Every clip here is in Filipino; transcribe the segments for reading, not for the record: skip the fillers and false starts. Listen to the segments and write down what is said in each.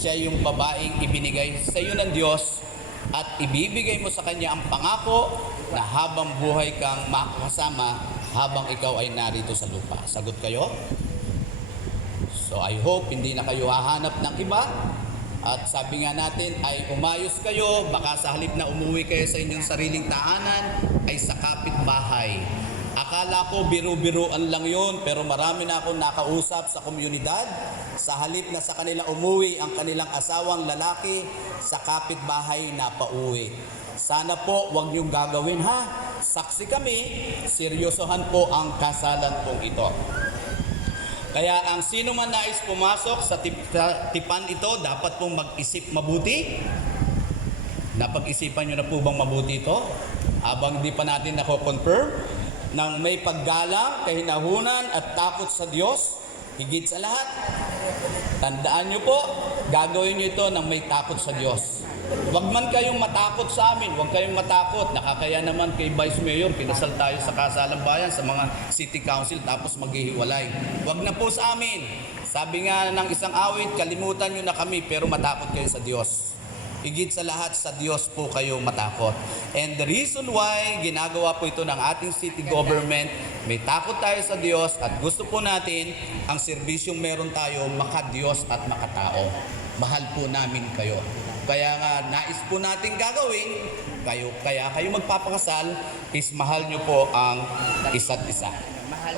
Siya yung babaeng ibinigay sa iyo ng Diyos at ibibigay mo sa kanya ang pangako na habang buhay kang makakasama habang ikaw ay narito sa lupa. Sagot kayo? So I hope hindi na kayo hahanap ng iba. At sabi nga natin ay umayos kayo, baka sa halip na umuwi kayo sa inyong sariling tahanan ay sa kapitbahay. Akala ko biro-biroan lang yun, pero marami na akong nakausap sa komunidad. Sa halip na sa kanila umuwi ang kanilang asawang lalaki, sa kapitbahay na pauwi. Sana po wag niyong gagawin ha. Saksi kami, seryosohan po ang kasalan pong ito. Kaya ang sino man nais pumasok sa tipan ito, dapat pong mag-isip mabuti. Napag-isipan nyo na po bang mabuti ito? Habang di pa natin nako-confirm, nang may paggalang, kahinahunan at takot sa Diyos, higit sa lahat. Tandaan nyo po, gagawin nyo ito nang may takot sa Diyos. Huwag man kayong matakot sa amin, huwag kayong matakot. Nakakaya naman kay Vice Mayor, kinasal tayo sa kasalang bayan, sa mga city council, tapos maghihiwalay. Huwag na po sa amin. Sabi nga ng isang awit, kalimutan nyo na kami, pero matakot kayo sa Diyos. Higit sa lahat, sa Diyos po kayo matakot. And the reason why ginagawa po ito ng ating city government, may takot tayo sa Diyos at gusto po natin ang serbisyong meron tayo, maka-Diyos at makatao. Mahal po namin kayo. Kaya nga, nais po natin gagawin, kaya kayo magpapakasal, is mahal nyo po ang isa't isa.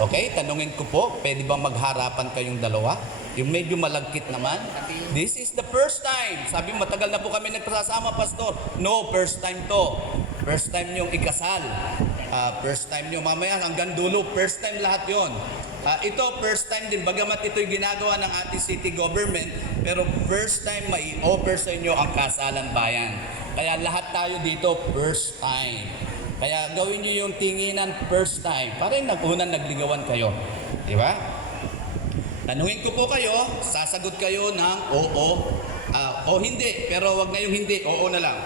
Okay, tanungin ko po, pwede bang magharapan kayong dalawa? Yung medyo malagkit naman. This is the first time. Sabi, matagal na po kami nagpasasama, Pastor. No, first time to. First time yung ikasal. First time nyo, mamaya hanggang dulo, first time lahat yon. Ito, first time din, bagamat ito'y ginagawa ng ating city government, pero first time mai-offer sa inyo ang kasalan bayan. Kaya lahat tayo dito, first time. Kaya gawin nyo yung tinginan first time. Parang nag-unang nagligawan kayo. Di ba? Tanungin ko po kayo, sasagot kayo ng oo o hindi. Pero wag na yung hindi, oo na lang.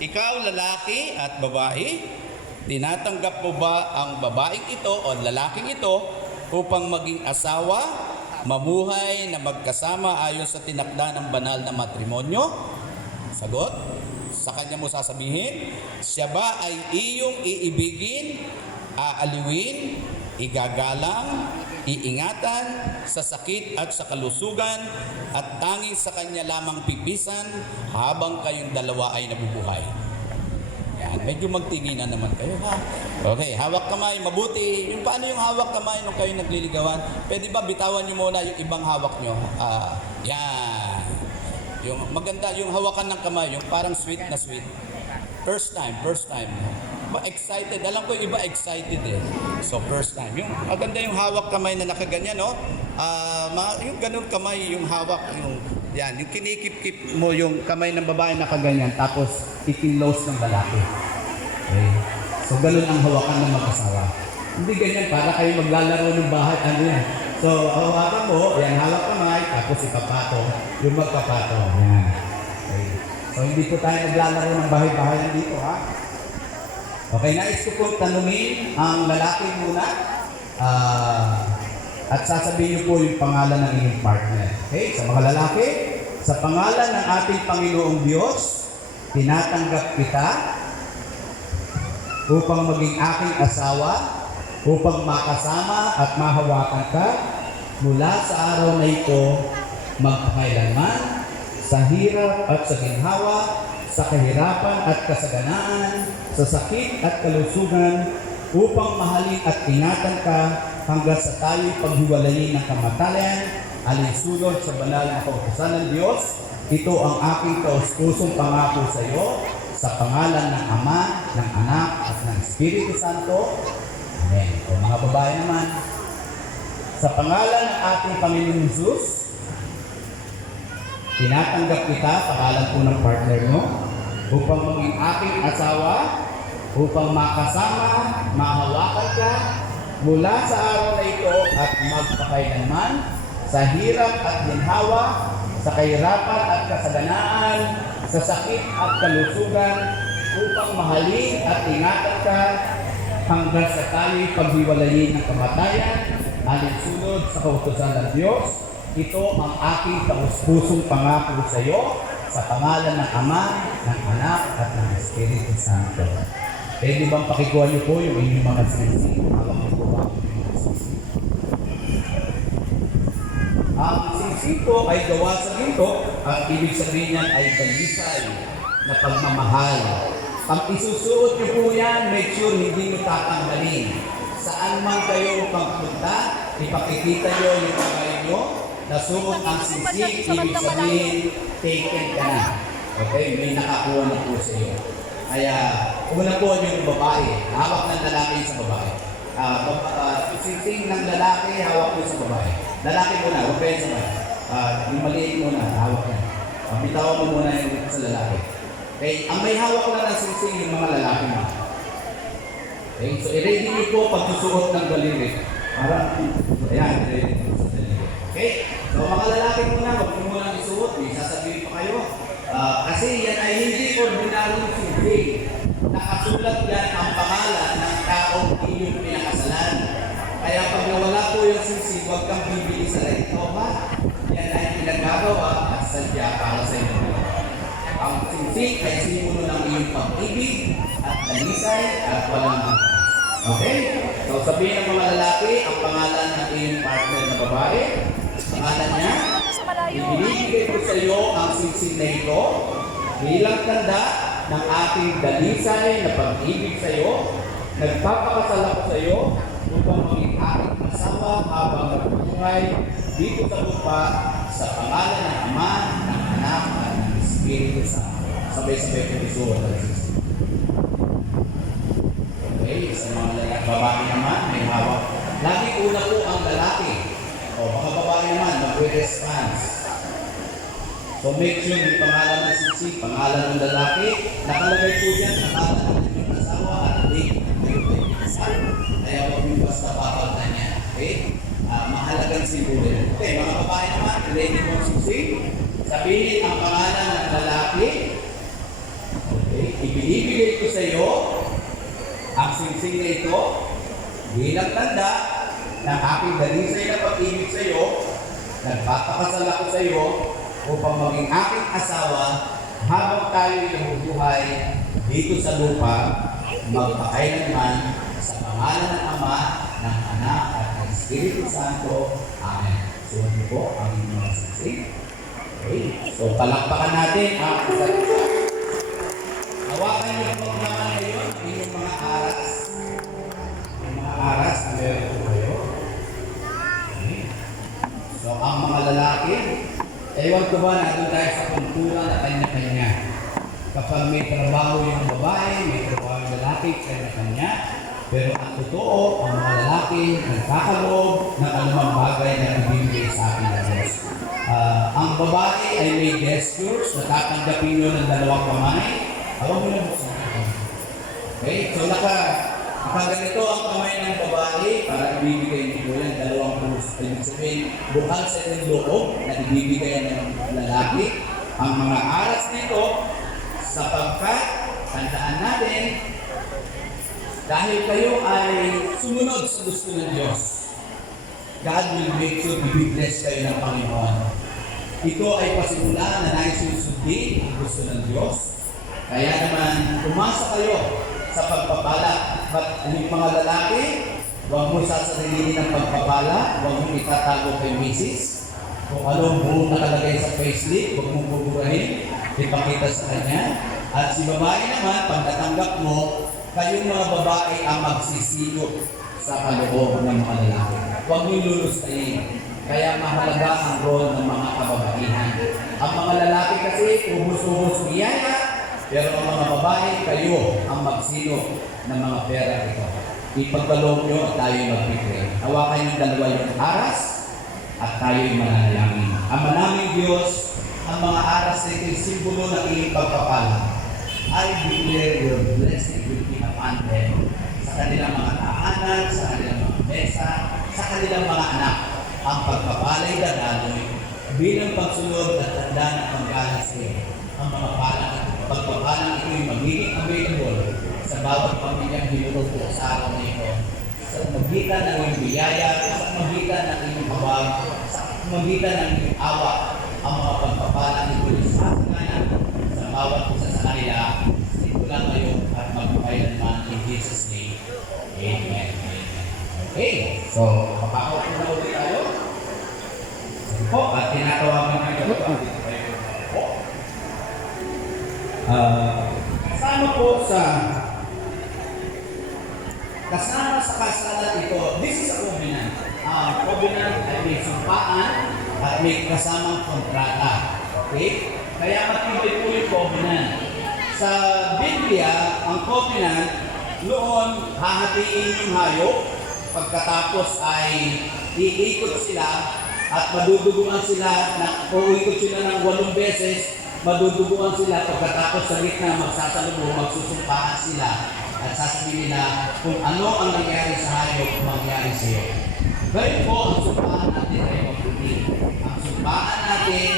Ikaw, lalaki at babae, tinatanggap mo ba ang babaeng ito o lalaking ito upang maging asawa, mamuhay na magkasama ayon sa tinakda ng banal na matrimonyo? Sagot? Sa kanya mo sasabihin, siya ba ay iyong iibigin, aaliwin, igagalang, iingatan sa sakit at sa kalusugan at tanging sa kanya lamang pipisan habang kayong dalawa ay nabubuhay? Yan, medyo magtinginan naman kayo ha. Okay, hawak kamay, mabuti. Yung paano yung hawak kamay nung kayo nagliligawan? Pwede ba bitawan nyo muna yung ibang hawak nyo? Yan. Yung maganda, yung hawakan ng kamay, yung parang sweet na sweet. First time. Excited. Alam ko yung iba excited eh. So first time. Yung maganda yung hawak kamay na nakaganyan, no? Yung ganun kamay, yung hawak, yung yan, yung kinikip-kip mo yung kamay ng babae nakaganyan, tapos itinlos ng lalaki. Okay? So ganun ang hawakan ng mag-asawa. Hindi ganyan, para kayo maglalaro ng bahay, ano yan. So hawakan mo, yan, hawak kamay, tapos ipapatong, yung magpapatong. Yan. Okay. So hindi po tayo naglalaro ng bahay-bahayan dito, ha? Okay, nais ko po tanungin ang lalaki muna. At sasabihin niyo po yung pangalan ng inyong partner. Okay, sa mga lalaki, sa pangalan ng ating Panginoong Diyos, tinatanggap kita upang maging aking asawa, upang makasama at mahawakan ka mula sa araw na ito magpakailanman, sa hirap at sa ginhawa, sa kahirapan at kasaganaan, sa sakit at kalusugan, upang mahalin at ingatan ka hanggang sa tayo'y paghiwalayin ng kamatayan, alinsunod sa banal na kautusan ng Diyos. Ito ang aking taus-pusong pangako sa iyo, sa pangalan ng Ama, ng Anak, at ng Espiritu Santo. Amen. O mga babae naman, sa pangalan ng ating Panginoong Jesus, tinatanggap kita, pangalan po ng partner mo, upang maging aking asawa, upang makasama, mahawakan ka, mula sa araw na ito at magpakailanman, sa hirap at ginhawa, sa kahirapan at kasaganaan, sa sakit at kalusugan, upang mahalin at ingatan ka hanggang sa tayo'y paghiwalayin ng kamatayan, alinsunod sa kautusan ng Diyos. ito ang aking taus-pusong pangako sa iyo sa pangalan ng Ama, ng Anak, at ng Espiritu Santo. Pwede bang pakikuha niyo po yung inyong mga sisi? Hawak niyo po ba ang inyong sisi? Ang sisi po ay gawa sa ginto. Ang ibig sabihin niyan ay dalisay na pagmamahal. Pag isusuot niyo po yan, make sure hindi niyo tatanggalin. Saan man kayo pagpunta, ipakikita niyo yung kamay niyo, nasuot ang sisig, ibig sabihin, taken ka na. Okay? May nakakuha na po sa iyo. Kaya, una po yung babae, hawak ng lalaki sa babae. Sisig ng lalaki, hawak po sa babae. Lalaki muna, huwag kayo sabay. Yung maliit muna, hawak na. Bitawan mo muna yung sa lalaki. Okay? Ang may hawak na ng sisig, yung mga lalaki mo. Okay? So, i-ready niyo po pagsusuot ng daliri. Para, ayan, i-ready niyo sa daliri. Okay? So, mga lalaki muna, huwag mo muna isuot. May sasabihin pa kayo. Kasi yan ay hindi ordinaryong sisig. Nakasulat yan ang pangalan ng taong inyong pinakasalan. Kaya pag nawala po yung sisig, huwag kang bibili sa rento ba? Yan ay pinagagawa at sadya para sa inyo. Ang sisig ay simulo ng iyong pag-ibig at dalisay at walang hanggan. Okay? So sabihin ng mga lalaki ang pangalan ng iyong partner na babae. Pangalan niya, ibinibigay ko sa iyo ang sisig na ito bilang tanda ng ating dalisay na pag-ibig sa iyo. Nagpapakasal ako sa iyo upang maging aking asawa habang nagbubuhay dito sa lupa sa pangalan ng Ama, ng Anak, at ng Espiritu Santo. Sabay-sabay ko isuot ang sisig. Okay, sa mga lalaki, babae naman, may hawak. Lagi una po ang lalaki. O mga babae naman, mag-response. So make sure yung pangalan ng sisig, pangalan ng lalaki, nakalagay po dyan, pangalan ng inyong asawa at date ng kayo kasal. Kaya huwag yung basta papalta niya. Okay? Mahalagang simbolo yan. Okay, mga babae naman, ready mo ang sisig. Sabihin ang pangalan ng lalaki. Okay, ibinibigay ko sa iyo ang sisig na ito bilang tanda ng aking dalisay na pag-ibig sa iyo. Nagpapakasal ako sa iyo upang maging aking asawa habang tayo nabubuhay dito sa lupa magpakailanman sa pangalan ng Ama, ng Anak, at ng Espiritu Santo. Amen. So, ano po ang inyong sisig? Okay. So, palakpakan natin ang isa't isa. Hawakan niyo po naman ngayon inyong mga aras. Yung mga aras na meron po kayo. Okay. So, ang mga lalaki, ewan ko ba, nandun tayo sa kultura na kanya-kanya. Kapag may trabaho yung babae, may trabaho yung lalaki, kanya-kanya. Pero ang totoo, ang mga lalaki nagkakaloob ng anumang bagay na ibibigay sa akin ng Diyos. Ang babae ay may gestures na tatanggapin nyo ng dalawang kamay. Awag mo na buksan ito. Okay? So nakaganito ang kamay ng babae para ibibigay nyo yan dalawang puso. Ibig sabihin, bukal sa inyong loob na ibibigay ng lalaki. Ang mga aras nito, sapagkat, tandaan natin, dahil kayo ay sumunod sa gusto ng Diyos, God will make sure i-bless kayo ng Panginoon. Ito ay pasimula na naisusundin ang gusto ng Diyos. Kaya naman, umasa kayo sa pagpapala. But yung mga lalaki, huwag mo sasarilin ng pagpapala, huwag mo itatago kay misis. Kung anong buong nakalagay sa payslip, huwag mong buburahin, ipakita sa kanya. At si babae naman, pag natanggap mo, kayong mga babae ang magsisilot sa kaloob ng mga lalaki. Huwag nyo lulustayin. Kaya mahalaga ang role ng mga kababaihan. Ang mga lalaki kasi, ubus-ubus biyaya, pero ang mga babae, kayo ang magsilot ng mga pera ito. Ipagkaloob nyo at tayo magpipray. Hawakan yung dalawa yung aras at tayo'y mananalangin. Ang manaming Diyos, ang mga aras na ito'y simbolo ng iyong pagpapala. I declare your blessing will be upon them sa kanilang mga tahanan, sa kanilang mga mesa, sa kanilang mga anak. Ang pagpapalay dadaloy bilang pagsunod at tanda ng panggalas sa iyo. Ang mga pagpapalang ito'y magiging available sa bawat pamilyang hinulog po sa araw na ito. Sa magitan ng iyong biyaya, sa magitan ng iyong habag, sa magitan ng awa ang mga pagpapala ni Diyos sa kanan sa bawat isa sa kanila. Ito lang kayo at magpapailanman in Jesus' name. Amen. Okay, so papakot na ulit tayo. Po, at tinatawagan kayo po. Kasama sa kasalan ito, this is a covenant. Covenant ay may sumpaan at may kasamang kontrata. Okay? Kaya matibay po yung covenant. Sa Biblia, ang covenant, noon hahatiin yung hayop, pagkatapos ay iikot sila at maduduguan sila, uikot sila ng 8 beses, maduduguan sila pagkatapos sa gitna magsasalubong, magsusumpaan sila at sasabihin nila kung ano ang nangyari sa hayop, mangyari sa iyo. Ganyan po ang sumpaan natin ay mabuti. Ang sumpaan natin